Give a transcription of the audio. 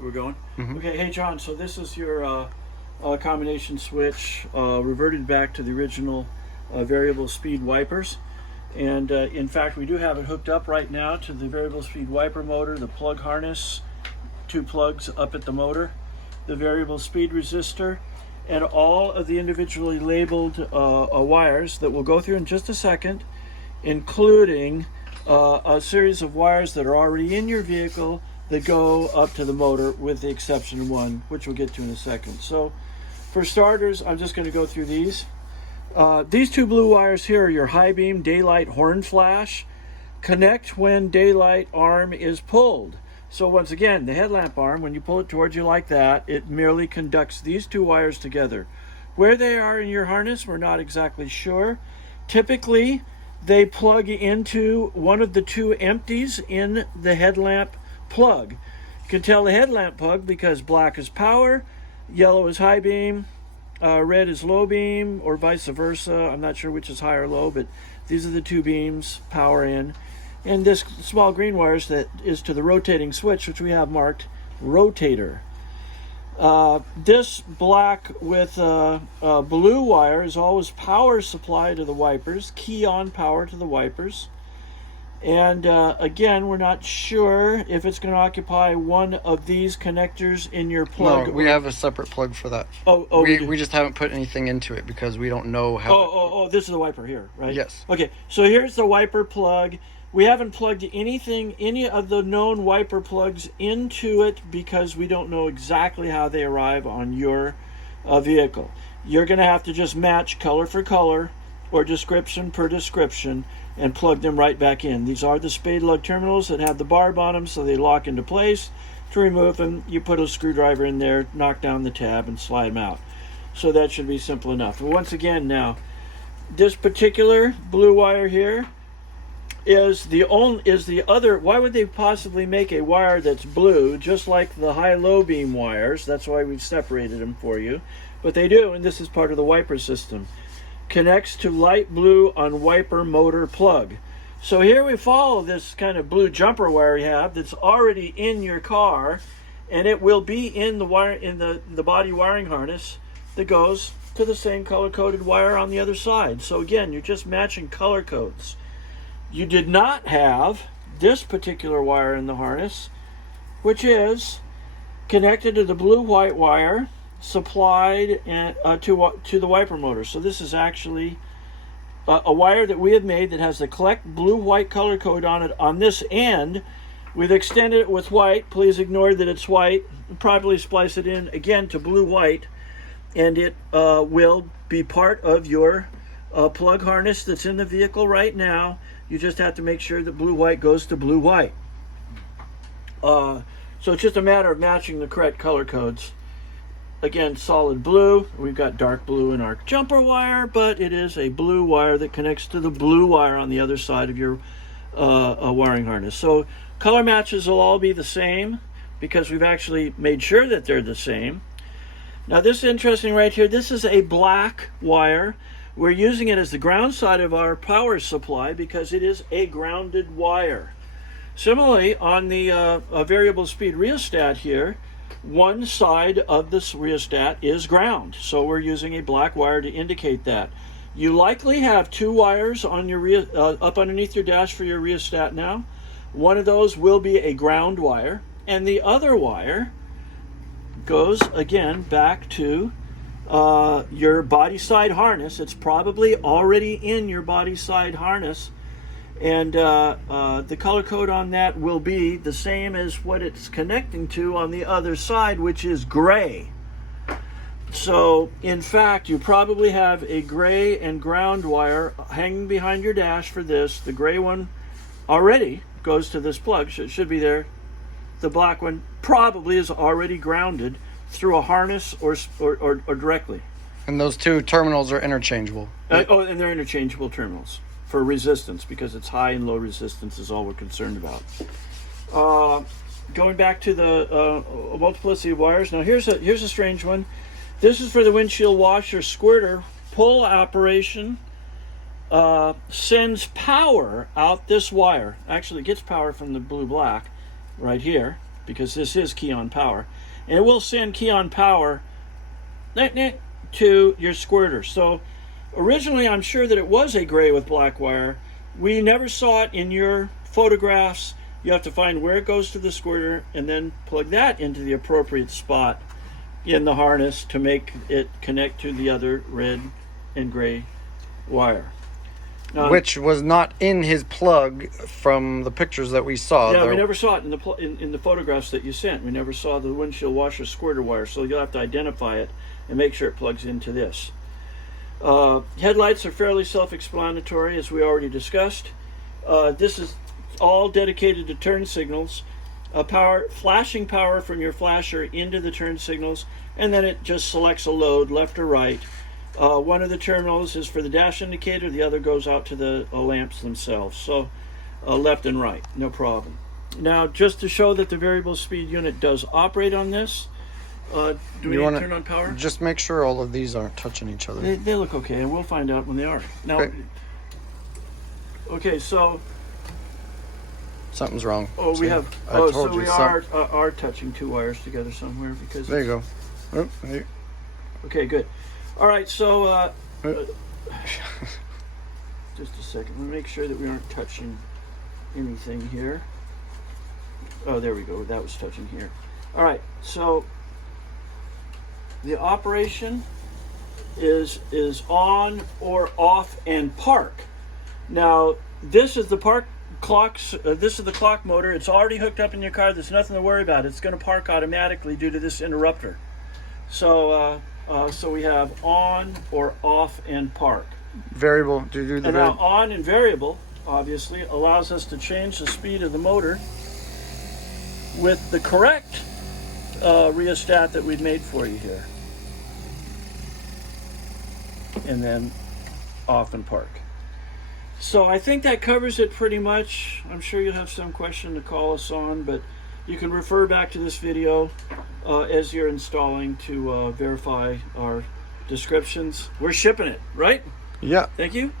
we're going? Mm-hmm. Okay, hey John, so this is your combination switch reverted back to the original variable speed wipers. And in fact, we do have it hooked up right now to the variable speed wiper motor, the plug harness, 2 plugs up at the motor, the variable speed resistor, and all of the individually labeled wires that we'll go through in just a second, including a series of wires that are already in your vehicle that go up to the motor, with the exception of one, which we'll get to in a second. So for starters, I'm just going to go through these. These 2 blue wires here are your high beam daylight horn flash. Connect when daylight arm is pulled. So once again, the headlamp arm, when you pull it towards you like that, it merely conducts these 2 wires together. Where they are in your harness, we're not exactly sure. Typically, they plug into one of the 2 empties in the headlamp plug. You can tell the headlamp plug because black is power, yellow is high beam, red is low beam, or vice versa. I'm not sure which is high or low, but these are the 2 beams, power in. And this small green wires that is to the rotating switch, which we have marked rotator. This black with blue wire is always power supply to the wipers, key on power to the wipers. And again, we're not sure if it's going to occupy one of these connectors in your plug. No, we have a separate plug for that. We just haven't put anything into it because we don't know how. This is the wiper here, right? Yes. Okay, so here's the wiper plug. We haven't plugged any of the known wiper plugs into it because we don't know exactly how they arrive on your vehicle. You're going to have to just match color for color or description per description and plug them right back in. These are the spade lug terminals that have the barb on them, so they lock into place. To remove them, you put a screwdriver in there, knock down the tab, and slide them out. So that should be simple enough. But once again now, this particular blue wire here is the other. Why would they possibly make a wire that's blue, just like the high-low beam wires? That's why we've separated them for you. But they do, and this is part of the wiper system. Connects to light blue on wiper motor plug. So here we follow this kind of blue jumper wire you have that's already in your car, and it will be in the wire in the body wiring harness that goes to the same color-coded wire on the other side. So again, you're just matching color codes. You did not have this particular wire in the harness, which is connected to the blue-white wire supplied to the wiper motor. So this is actually a wire that we have made that has the correct blue-white color code on it on this end. We've extended it with white. Please ignore that it's white. Properly splice it in again to blue-white, and it will be part of your plug harness that's in the vehicle right now. You just have to make sure that blue-white goes to blue-white. So it's just a matter of matching the correct color codes. Again, solid blue. We've got dark blue in our jumper wire, but it is a blue wire that connects to the blue wire on the other side of your wiring harness. So color matches will all be the same because we've actually made sure that they're the same. Now this is interesting right here. This is a black wire. We're using it as the ground side of our power supply because it is a grounded wire. Similarly, on the variable speed rheostat here, one side of this rheostat is ground, so we're using a black wire to indicate that. You likely have 2 wires on your up underneath your dash for your rheostat now. One of those will be a ground wire, and the other wire goes again back to your body side harness. It's probably already in your body side harness, and the color code on that will be the same as what it's connecting to on the other side, which is gray. So in fact, you probably have a gray and ground wire hanging behind your dash for this. The gray one already goes to this plug, so it should be there. The black one probably is already grounded through a harness or directly. And those 2 terminals are interchangeable. And they're interchangeable terminals for resistance, because it's high and low resistance is all we're concerned about. Going back to the multiplicity of wires. Now here's a strange one. This is for the windshield washer squirter pull operation. Sends power out this wire. Actually, it gets power from the blue-black right here. because this is key on power. And it will send key on power to your squirter. So originally I'm sure that it was a gray with black wire. We never saw it in your photographs. You have to find where it goes to the squirter and then plug that into the appropriate spot in the harness to make it connect to the other red and gray wire. Now, which was not in his plug from the pictures that we saw. Yeah, we never saw it in the photographs that you sent. We never saw the windshield washer squirter wire, so you'll have to identify it and make sure it plugs into this. Headlights are fairly self-explanatory, as we already discussed. This is all dedicated to turn signals. Flashing power from your flasher into the turn signals, and then it just selects a load, left or right. One of the terminals is for the dash indicator, the other goes out to the lamps themselves. So left and right, no problem. Now, just to show that the variable speed unit does operate on this, do we need to turn on power? Just make sure all of these aren't touching each other. They look okay, and we'll find out when they are. Now, okay, so something's wrong. Oh, we have. I told so you we are touching two wires together somewhere because. There you go. Oh, there. Okay, good. All right, so just a second. Let me make sure that we aren't touching anything here. Oh, there we go. That was touching here. All right, so the operation is on or off and park. Now, this is the park clocks. This is the clock motor. It's already hooked up in your car. There's nothing to worry about. It's going to park automatically due to this interrupter. So we have on or off and park. Variable. Do you do the and now on and variable obviously allows us to change the speed of the motor with the correct rheostat that we've made for you here. And then off and park. So I think that covers it pretty much. I'm sure you'll have some question to call us on, but you can refer back to this video as you're installing to verify our descriptions. We're shipping it, right? Yeah. Thank you.